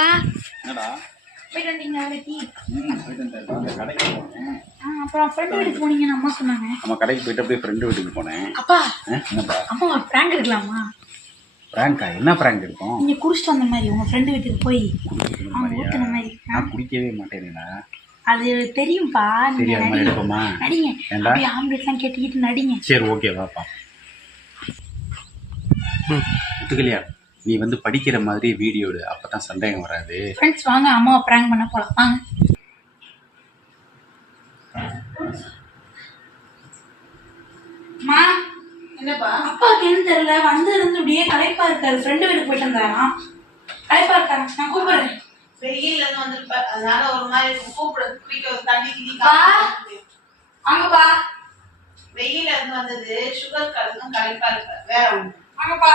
பா என்னடா? போயிட்டு வந்தீங்களா வேலைக்கு? ம் போயிட்டு வந்தேன். அந்த கடைக்கு போனேன் அப்புறம் ஃப்ரெண்டு வீட்டுக்கு போனீங்கன்னு அம்மா சொன்னாங்க. நம்ம கடைக்கு போயிட்டு அப்படியே ஃப்ரெண்டு வீட்டுக்கு போனேன். அப்பா என்னப்பா? அம்மா ஒரு ப்ராங்க் இருக்கலாமா ப்ராங்கா என்ன ப்ராங்க் இருக்கும் நீங்க குடிச்சிட்டு வந்த மாதிரி உங்க ஃப்ரெண்டு வீட்டுக்கு போய். ஊத்துன மாதிரி. நான் குடிக்கவே மாட்டேனேடா. அது தெரியும்பா நீங்க நடிங்க. நடிங்க. ஏண்டா? அப்படியே ஆம்புலன்ஸ்லாம் கேட்டுக்கிட்டு நடிங்க. சரி ஓகே வாப்பா. நீ வந்து படிக்கிற மாதிரி வீடியோ எடு. அப்பதான் சந்தேகம் வராது. ஃப்ரெண்ட்ஸ் வாங்க அம்மாவை ப்ராங்க் பண்ண போலாம். வாங்க அப்பாவுக்கு என்ன தெரியல. வந்து இருந்து அப்படியே களைப்பா இருக்காரு. ஃப்ரெண்டு வீட்டுக்கு போயிட்டு வந்தாராம். களைப்பா இருக்காரு? நான் கூப்பிடுறேன். வெயில்ல இருந்து வந்திருப்ப. அதனால ஒரு மாதிரி கூப்பிட. குடிக்க ஒரு தண்ணி கிண்ணி வாங்கப்பா. வெயில்ல இருந்து வந்தது சுகர் கலந்தும் களைப்பா இருப்ப வேற ஒண்ணு. வாங்கப்பா.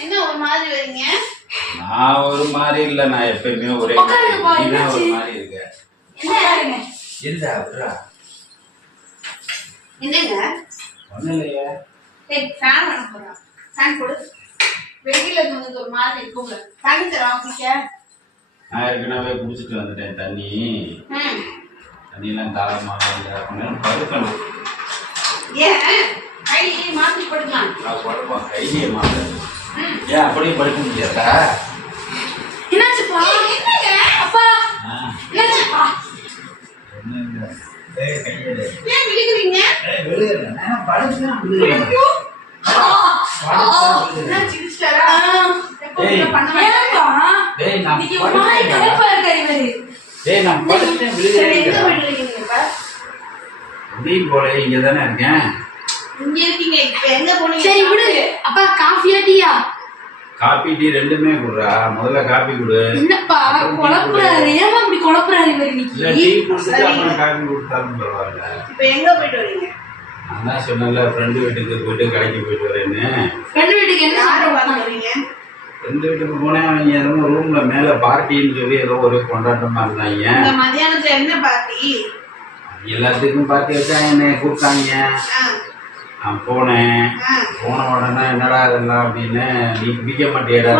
என்ன ஒரு மாதிரி வரீங்க? நான் ஒரு மாதிரி இல்ல நான் எப்பயுமே ஒரே உட்காருங்கப்பா, நீ தான் ஒரு? மாதிரி இருக்க. என்ன? பாருங்க இருந்தா விட்றா என்னங்க? ஒண்ணும் இல்லையே. ஏய் ஃபேன் பண்ண ஃபேன் போடு வெயில்ல இருந்து ஒரு மாதிரி இருக்குங்க தண்ணி தரலாம் குடிக்க. நான் ஏற்கனவே குடிச்சிட்டு வந்துட்டேன் தண்ணி. ம். தண்ணியெல்லாம் தாளமாக இல்லை கொஞ்சம் படுக்கணும் ஏன்? கை மாத்தி போடுக்கலாம் நான் மாட்டேன் ஏன் அப்படியே படுக்க முடியாதா? என்னாச்சுப்பா? என்னங்க? அப்பா. என்னாச்சுப்பா. ஏன் விழுகுறீங்க? முடியும் போல இங்க தானே இருக்கேன். இங்க இருக்கீங்க இப்ப எங்க போனீங்க? சரி விடு. அப்பா காஃபியா டீயா? காபி டீ ரெண்டுமே குடுறா. முதல்ல காபி குடு. என்னப்பா குழப்புறாரு. ஏமா இப்படி குழப்புறாரு இவர் இன்னைக்கு? டீ குடிச்சிட்டு அப்புறம் காபி கொடுத்தாலும் பரவாயில்ல. இப்ப எங்க போயிட்டு வரீங்க? நான் தான் சொன்னேன்ல ஃப்ரெண்டு வீட்டுக்கு போயிட்டு கடைக்கு போயிட்டு வரேன்னு. ஃப்ரெண்டு வீட்டுக்கு என்ன யாரை போனாங்க? வரீங்க? ஃப்ரெண்டு வீட்டுக்கு போனேன் அவங்க ஏதோ ரூம்ல மேல பார்ட்டின்னு சொல்லி ஏதோ ஒரு கொண்டாட்டமா இருந்தாங்க இந்த மத்தியானத்துல என்ன பார்ட்டி எல்லாத்துக்கும் பார்ட்டி வச்சா என்னை கூப்பிட்டாங்க. நான் போனேன். போன உடனே என்னடா இதெல்லாம் அப்படின்னு நீ குடிக்க மாட்டேடா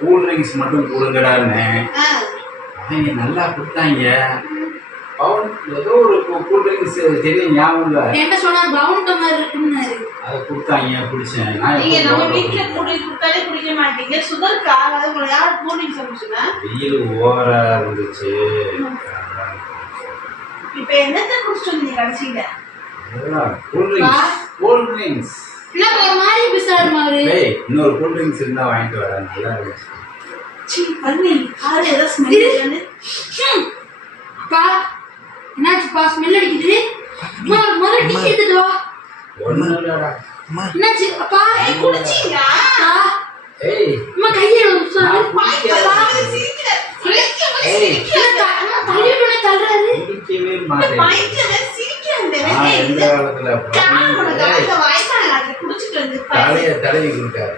கூல் ட்ரிங்க்ஸ் மட்டும் கொடுங்கடான்னு அவங்க நல்லா கொடுத்தாங்க பவுன் ஏதோ ஒரு கூல் ட்ரிங்க்ஸ் தெரியும் ஞாபகம் இல்லை. என்கிட்ட சொன்னாரு பவுன் டம்ளர் இருக்குன்னாரு அதை கொடுத்தாங்க குடிச்சேன். நான் நீங்க எப்போ நம்ம போடுறது? வீட்டுல கூடி கொடுத்தாலே குடிக்க மாட்டீங்க சுகருக்கு ஆகாது உங்களை யார் கூலிங் சமைச்சுனா? வெயில் ஓவரா இருந்துச்சு. இப்ப என்னத்த குடிச்சிட்டு வந்தீங்க கடைசியில? கூல் ட்ரிங்க்ஸ் கூல் ட்ரிங்க்ஸ் என்ன ஒரு மாதிரி பேசுறாரு மாரு டேய் இன்னொரு கூல் ட்ரிங்க்ஸ் இருந்தா வாங்கிட்டு வரேன். நல்லா இருந்துச்சு சீ பண்ணி காது ஏதோ ஸ்மெல் வந்து ஹம். அப்பா என்னாச்சுப்பா ஸ்மெல் அடிக்குது அம்மா ஒரு முதல்ல டீ எடுத்துட்டு வா ஒண்ணும் இல்லடா என்னாச்சு அப்பா குடிச்சீங்க அப்பா, ஏய் அம்மா கையை நான் குடிக்கல. சிரிக்கிற சிரிக்க ஏய் தள்ளிவிட்டு தள்ளுறாரு குடிக்கவே மாட்டேன் பயங்கர சிரிக்கிறேன் நான் எந்த காலத்துல ஏய், குடிச்சிட்டு வந்து தலைய தடவி கொடுக்காத தலை கொடுக்கல அடிக்கிறேன் ஏய் இருமா அம்மா எந்திரிங்க எந்திரிங்க எனக்கு எதுக்கு உங்களுக்கு இந்த பழக்கம் வேண்டாத பழக்கம்னா நான் ஒன்றும் வேணும்னு இது பண்ணல. இல்ல உங்களை விட பிடிச்ச பழக்கம் வந்தா பரவாயில்ல நம்ம குடிக்கிறது இல்ல. ஏங்க உங்களுக்கு இந்த வேலை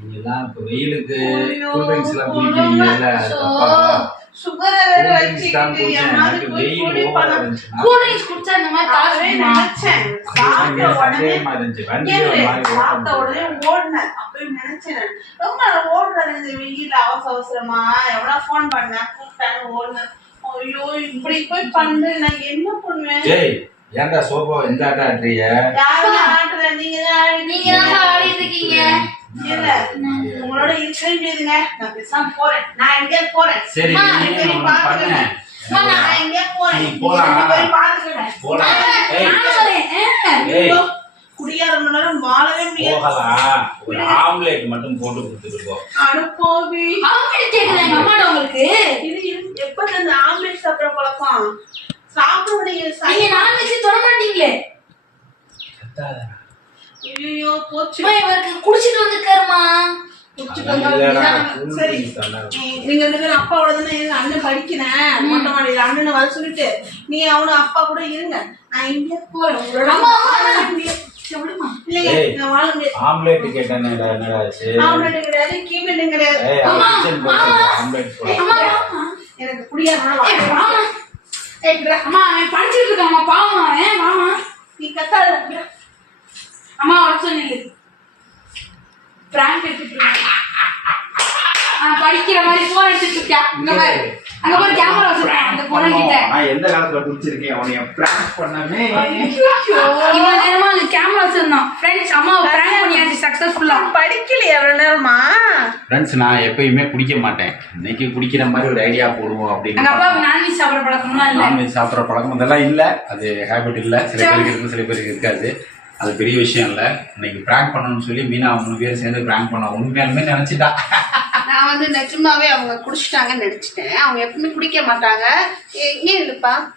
நீங்க தான். இப்ப வெயிலுக்கு சுகரை வச்சுக்கிட்டு என் மாதிரி போய் வெயில் குடி ஓவரா பழம் இருந்துச்சுன்னா கூல் ட்ரிங்க்ஸ் குடிச்சா இந்த மாதிரி அப்பவே காசு நினைச்சேன். சாப்பிட்ட உடனே சாப்பிட்ட உடனே ஓடினேன். நினைச்சேன் நான். ரொம்ப ஓடுறது இந்த வெயில்ல அவசர அவசரமா. எவ்வளவு ஃபோன் பண்ணேன் கூப்பிட்டாங்க ஓடுனேன். ஐயோ இப்படி போய் பண்ணு நான் என்ன பண்ணுவேன்? ஏன்டா சோஃபா இந்த ஆட்ட ஆட்டுறிய யாரும் ஆட்டுற நீங்க தான் ஆடுறீங்க. நீங்க தான் ஆடிட்டு இருக்கீங்க. இல்ல உங்களோட இருக்கவே முடியாதுங்க நான் பேசாம போறேன். நான் எங்கேயாவது போறேன். சரி அம்மா, பாத்துக்கிறேன். அம்மா, நான் எங்கேயாவது போறேன். பேரும் பாத்துக்கிறேன் போலாம். ஐயோ, குடியார நேரம் வாழவே முடியாது. ஒரு ஆம்லேட் மட்டும் போட்டு அனுப்போவி எங்க அம்மாட்ட உங்களுக்கு? இது எப்ப இந்த ஆம்லெட் சாப்பிடுற பழக்கம்? சாப்பிட முடியாது நீங்க நான்வெஜ் தொட மாட்டீங்களே. ஐயோ போச்சு. அம்மா இவருக்கு குடிச்சிட்டு வந்திருக்காருமா நீங்க ரெண்டு பேரும் அப்பாவோட தானே அண்ணன் படிக்கிறேன் மொட்டை மாடியில அண்ணனை வர சொல்லிட்டு நீ அவனும் அப்பா கூட இருங்க. நான் இங்கே போறேன். ஆம்லேட் கேட்டேன்டா என்னடா ஆச்சு ஆம்லெட் கிடையாது கீமெட் கிடையாது அவன். எனக்கு புரியாம ஏய், வாமா. ஏய், பிர- அம்மா அவன் படிச்சுட்டு இருக்காம்மா பாவம் அவன். வாமா நீ கத்தாத அம்மா வர சொல்லி பிராங்க் எடுத்துட்டு படிக்கிற மாதிரி போன் எடுத்துட்டு இருக்கா இங்க பாரு. அங்க பாரு கேமரா வச்சிருக்கான் அந்த பொண்ணு கிட்ட. நான் எந்த காலத்துல குடிச்சிருக்கேன்? அவனைய பிராங்க் பண்ணமே. இவ்வளவு நேரமா அங்க கேமரா வச்சிருந்தான். ஃப்ரெண்ட்ஸ் அம்மாவை பிராங்க் பண்ணியாச்சு சக்சஸ்ஃபுல்லா படிக்கலையே எவ்வளவு நேரமா? ஃப்ரெண்ட்ஸ் நான் எப்பயுமே குடிக்க மாட்டேன். இன்னைக்கு குடிக்கிற மாதிரி ஒரு ஐடியா போடுவோம் எங்க அப்படின்னு அப்பாவுக்கு நான்வெஜ் சாப்பிட பழக்கம்லாம் இல்ல. நான்வெஜ் சாப்பிட்ற பழக்கம் அதெல்லாம் இல்லை. அது ஹேபிட் இல்லை. சில பேருக்கு இருக்கும் சில பேருக்கு இருக்காது. அது பெரிய விஷயம் இல்லை. இன்னைக்கு ப்ராங்க் பண்ணணும்னு சொல்லி மீனா மூணு பேர் சேர்ந்து ப்ராங்க் பண்ணோம் உண்மையாலுமே நினச்சிட்டா. நான் வந்து நிஜமாவே அவங்க குடிச்சிட்டாங்கன்னு நினைச்சிட்டேன். அவங்க எப்பவுமே குடிக்க மாட்டாங்க. ஏ- ஏன் இல்லப்பா?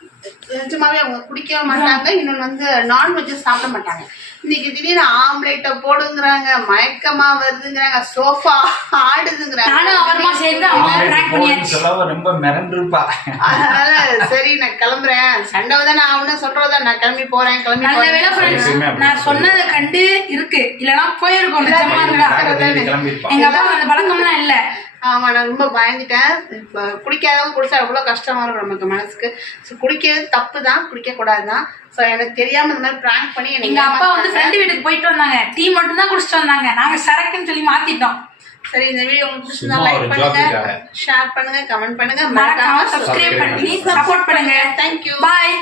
நிஜமாவே அவங்க குடிக்க மாட்டாங்க. இன்னொன்று வந்து நான்வெஜ் சாப்பிட மாட்டாங்க. இன்னைக்கு திடீர்னு ஆம்லேட்டை போடுங்கிறாங்க மயக்கமா வருதுங்கிறாங்க சோஃபா ஆடுதுங்கிறாங்க. சேர்ந்து அவங்க பிராங்க் பண்ணியாச்சு. சொல்லவ ரொம்ப மிரண்டிருப்பா. அதனால சரி நான் கிளம்புறேன். சண்டை தான் நான் அவனு சொல்றதா நான் கிளம்பி போறேன் கிளம்பி நல்ல போறேன். வேலை ஃப்ரெண்ட்ஸ் நான் சொன்னதை கண்டு இருக்கு. இல்லனா போயிருக்கோம் நிஜமா எங்க அப்பா அந்த பழக்கம்லாம் இல்ல. ஆமா நான் ரொம்ப பயந்துட்டேன். இப்போ குடிக்காதவங்க குடிச்சா எவ்வளோ கஷ்டமா இருக்கும் நமக்கு மனசுக்கு. ஸோ குடிக்கிறது தப்பு தான் குடிக்க கூடாது தான் ஸோ எனக்கு தெரியாம இந்த மாதிரி ப்ராங்க் பண்ணி எங்க அப்பா வந்து. ஃப்ரெண்டு வீட்டுக்கு போயிட்டு வந்தாங்க. டீ மட்டும் தான் குடிச்சிட்டு வந்தாங்க. நாங்க சரக்குன்னு சொல்லி மாத்திட்டோம். சரி இந்த வீடியோ உங்களுக்கு பிடிச்சிருந்தா சும்மா லைக் ஒரு பண்ணுங்க ஜோக்குக்காக. ஷேர் பண்ணுங்க கமெண்ட் பண்ணுங்க மறக்காம சப்ஸ்கிரைப் பண்ணி சப்போர்ட் பண்ணுங்க தேங்க்யூ பாய்